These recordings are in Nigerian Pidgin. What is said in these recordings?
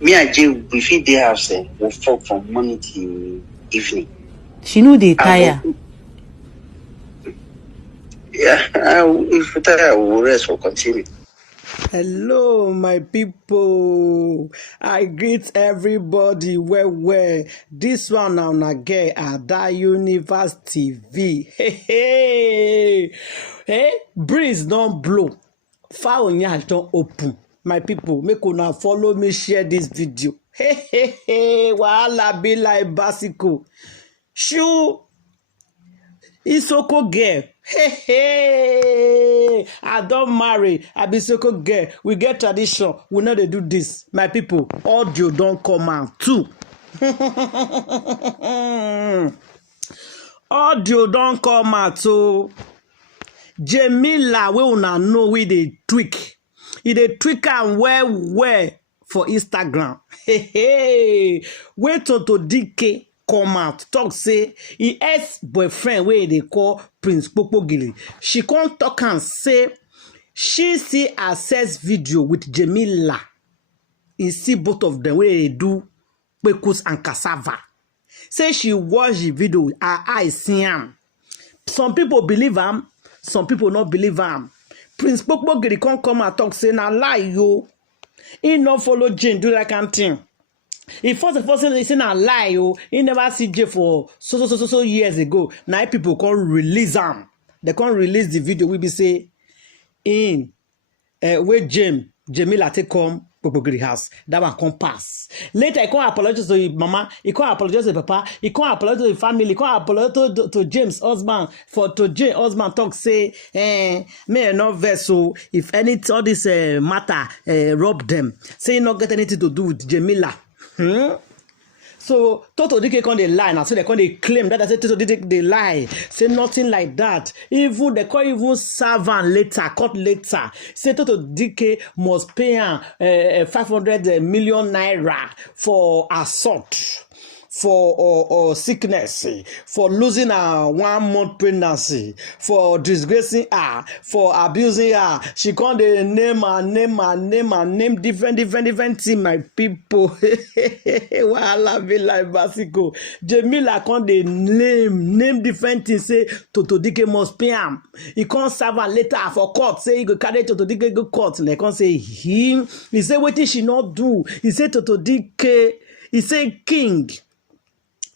Me and Jay, we feed the house, we fuck from morning till evening. She know they tire. Yeah, if we tire, we'll rest, we'll continue. Hello, my people. I greet everybody well. This one now na get Ada Universe TV. Hey, breeze don't blow. Foul nyash don't open. My people, make una follow me, share this video. Wahala be like Basiko. Shoo. Isoko girl. I don't marry. I be Isoko girl. We get tradition. We know they do this. My people, audio don't come out too. Audio don't come out too. Jamila, we una know we dey tweak. E dey tweak am well for Instagram. Wait till DK come out talk say e ex-boyfriend wey they call Prince Kpokpogiri. She come talk and say she see access video with Jamila. E see both of them wey they do kpekus and cassava. Say she watch the video with her eyes see am. Some people believe am, some people not believe am. Prince Kpokpogiri come and talk say na lie yo. He no follow Jane do that kind of thing. He first he say na lie yo. He never see Jay for so years ago. Now people can't release am. They can't release the video. We be say in where Jamila take come Kpokpogiri house. That one come pass. Later he can't apologize to his mama. He can't apologize to papa. He can't apologize to the family. He can't apologize to James husband. To Jay husband talk say me no vessel. If any all this matter rob them. Say he not get anything to do with Jamila. So Toto Dike can they lie now, so they can they claim that I said Toto Dike they lie, say nothing like that. Even they can't even serve and later, court later. Say Toto Dike must pay 500 million naira for assault, for sickness, for losing a 1 month pregnancy, for disgracing her, for abusing her. She can't name different thing, my people. Wahala be like Basiko. Jamila can't name different things. Say Toto Dike must pay him. He can't serve a letter for court. Say he go carry Toto Dike go court. They can't say him. He say what she not do. He say Toto Dike. He say king.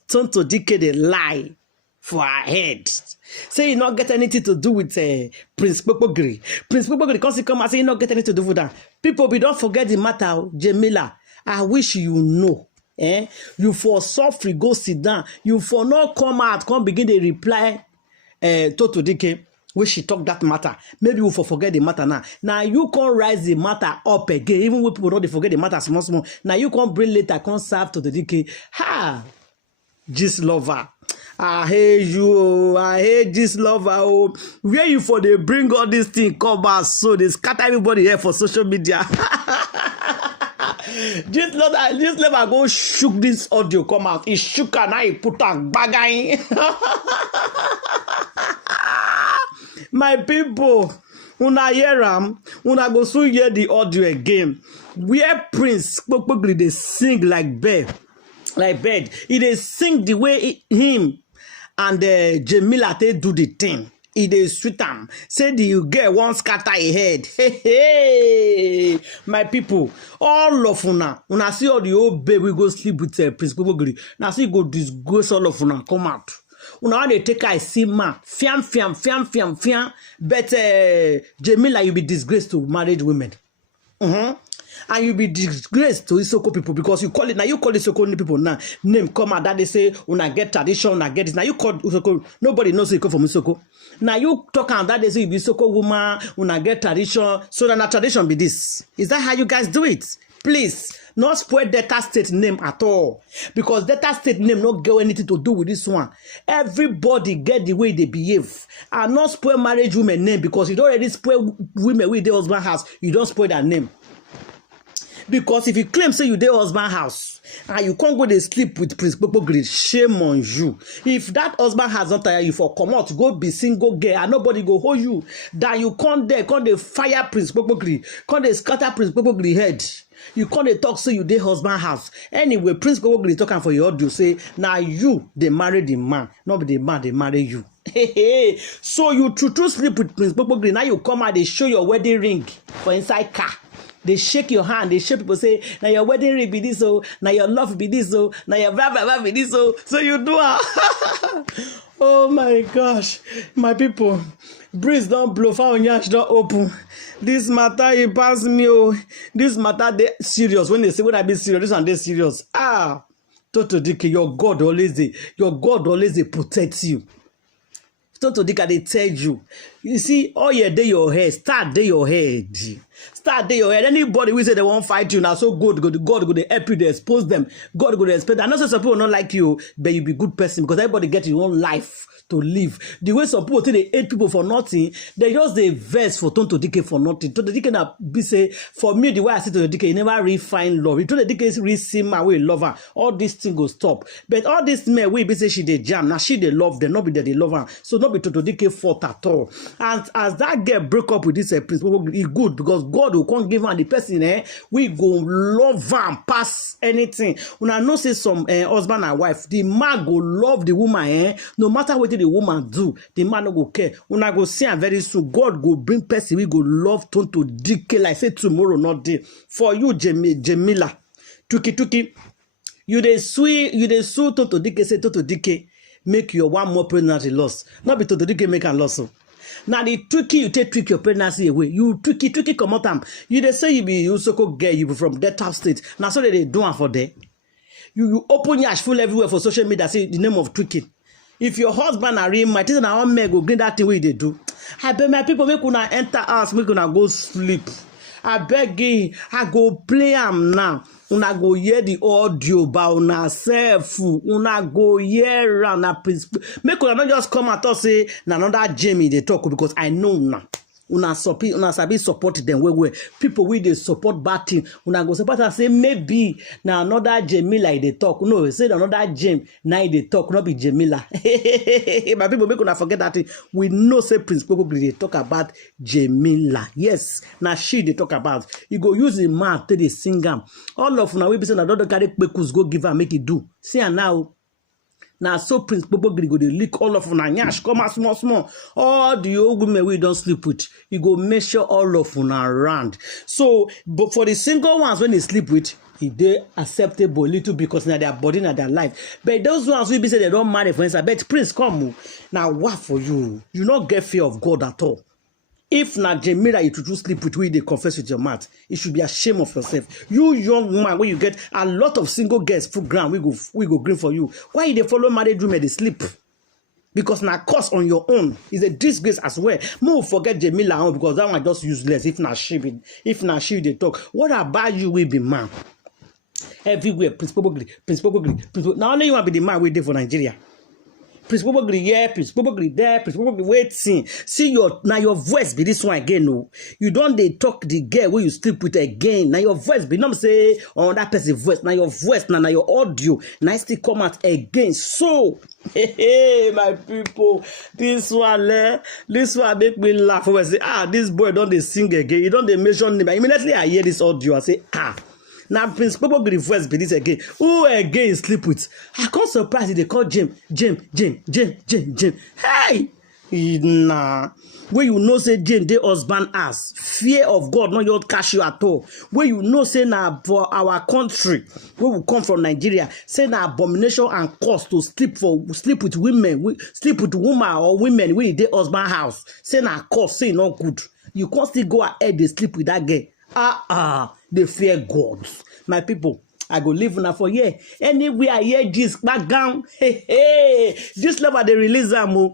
Toto Dike they lie for her head. Say he not get anything to do with Prince Kpokpogiri. Prince Kpokpogiri because he come and say he not get anything to do with that. People, we don't forget the matter, Jamila. I wish you know. You for suffer, go sit down. You for not come out, come begin to reply Toto Dike. When she talk that matter, maybe we forget the matter now. Now you can't rise the matter up again. Even when people don't forget the matter small. Now you can't bring later, can't serve Toto Dike. Ha! This lover, I hate you. I hate this lover. Oh, where you for they bring all these things come out so they scatter everybody here for social media. This lover go shook this audio come out. He shook and now he put a bagay. My people, una hear am, una go soon hear the audio again. Where Prince Kpokpogiri they sing like bird. He dey sing the way him and Jamila they do the thing. He dey sweet am. Say the girl one scatter a head. Hey, my people, all of una see all the old baby go sleep with Prince Kpokpogiri. Now see go disgrace all of una come out. Una they take I see man fiam. But Jamila you be disgraced to married women. And you be disgraced to Isoko people because you call it now. You call Isoko people now. Name come out that they say una get tradition, una get this. Now you call Isoko. Nobody knows you come from Isoko. Now you talk and that they say you be Isoko woman, una get tradition. So then a tradition be this. Is that how you guys do it? Please, not spoil Delta State name at all. Because Delta State name not get anything to do with this one. Everybody get the way they behave. And not spoil marriage women name because you don't already spoil women with their husband house. You don't spoil their name. Because if you claim say you dey husband house and you can't go dey sleep with Prince Gbogbogbiri, shame on you. If that husband has not tired you for comot, go be single girl and nobody go hold you. That you can't dey fire Prince Gbogbogbiri, can't dey scatter Prince Gbogbogbiri head. You can't dey talk say you dey husband house. Anyway, Prince Gbogbogbiri talking for your audio say now you they marry the man, not be the man they marry you. So you true sleep with Prince Gbogbogbiri. Now you come out, they show your wedding ring for inside car. They shake your hand, they shake people say, now your wedding ring be this, oh, now your love be this, oh, now your blah, blah, blah be this, oh. So you do it. Oh my gosh, my people, breeze don't blow, fire nyash don't open. This matter, it pass me, oh. This matter, they serious. When they say, when I be serious, this one they serious. Toto Dike, your God always they protect you. Toto Dike, they tell you. You see, all your day your head, start day your head. Start day your head. Anybody we say they won't fight you now, so God go to help you, they expose them. God go to expect. I know some people not like you, but you be good person because everybody get your own life to live. The way some people think they hate people for nothing, they just they verse for Toto Dike for nothing. Toto Dike na be say, for me, the way I see Toto Dike, he never really find love. He Toto Dike is really see my way love her. All this thing go stop. But all this men we be say she they jam. Now she they love them, not be that they love her. So not be Toto Dike fault at all. And as that girl broke up with this Prince, it's good because God will come give her the person, we go love her pass anything. When I know say some husband and wife, the man go love the woman, no matter what the woman do, the man no go care. When I go see her very soon, God go bring person we go love Toto Dike like say tomorrow not day. For you, Jamila, Tuki, you dey sue Toto Dike, say Toto Dike make your one more pregnancy loss. Not be Toto Dike make a loss. Now the tricky you trick your pregnancy away. You tricky come out. You they say you so girl, you be from Delta State. Now so they do one for there. You open your full everywhere for social media, say the name of tricky. If your husband are in my teeth and our men go green that thing way they do. I beg my people make una enter house, make una go sleep. I beg you, I go play am now. Una go hear the audio by una self. Una go hear round na please. Make una not just come and say na another Jamie they talk because I know now. Una sabi support them where people with they support bad thing. Una go support and say maybe na another Jamila they talk. No, say another Jam now they talk, not be Jamila. My people make una forget that thing. We know say Prince Gbogbogbiri they talk about Jamila. Yes, now she they talk about. You go use the man to the sing am. All of una we be say na don't carry kpekus go give her make it do. See and now. Now so Prince Gbogbogbiri go dey lick all of una nyash come out small. All the old women we don't sleep with, you go measure all of una around. So, but for the single ones when they sleep with, they acceptable little because now their body and their life. But those ones we be say they don't marry for instance. But Prince come now what for you? You not get fear of God at all. If na Jamila you to sleep with, we they confess with your mouth. It should be a shame of yourself. You young man, when you get a lot of single girls full ground, we go green for you. Why they follow married women they sleep? Because na cost on your own is a disgrace as well. Move forget Jamila because that one just useless. If na she they talk. What about you? We be man everywhere. Prince Gbogbogbiri. Now only you want to be the man we did for Nigeria. Prince Gbogbogbiri here, Prince Gbogbogbiri there, Prince Gbogbogbiri waiting. See your voice be this one again, no. You don't they talk the girl where you sleep with again. Now your voice be not say on that person's voice. Now your voice, now your audio, now still come out again. So, hey, my people, this one make me laugh. When I say, this boy don't they sing again. You don't they mention name. Immediately I hear this audio, I say, now Prince Gbogbogbiri voice be this again. Who again sleep with? I can't surprise if they call Jim. Hey! Nah. Where you know say Jim they husband ass. Fear of God not your cash you at all. Where you know say na for our country, where we come from Nigeria, say na abomination and cost to sleep with women, sleep with woman or women where they husband house. Say na cost, say not good. You can't still go ahead they sleep with that girl. They fear God. My people, I go live now for here. Anywhere I hear this back down, this lover they release them.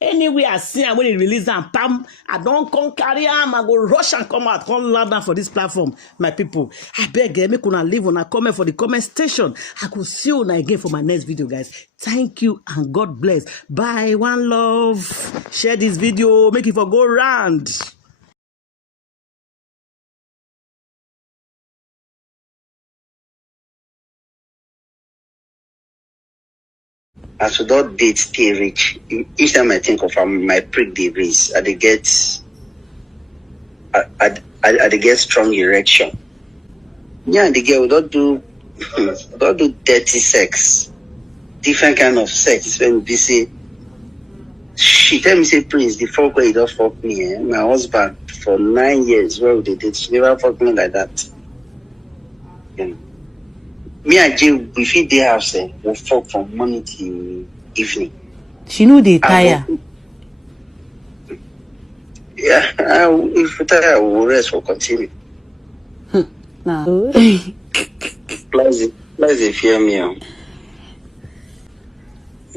Anywhere I see them when they release them, pam, I don't come carry them. I go rush and come out, come loud down for this platform. My people, I beg make una leave on a comment for the comment station. I could see you again for my next video, guys. Thank you and God bless. Bye, one love. Share this video, make it for go round. as we don't date stay rich. Each time I think of my prick the race, I dey get I dey get strong erection. Yeah, and the girl don't do dirty sex, different kind of sex. When we say she tell me say Prince, the fuck where you don't fuck me, my husband for 9 years, where they did, she never fuck me like that. Yeah. Me and Jay, we feed the house, we fuck from morning till evening. She know they tire. Yeah, if we tire, we'll rest, we'll continue. Nah. Please fear me.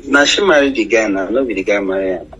Now she married the guy now, not be the guy married.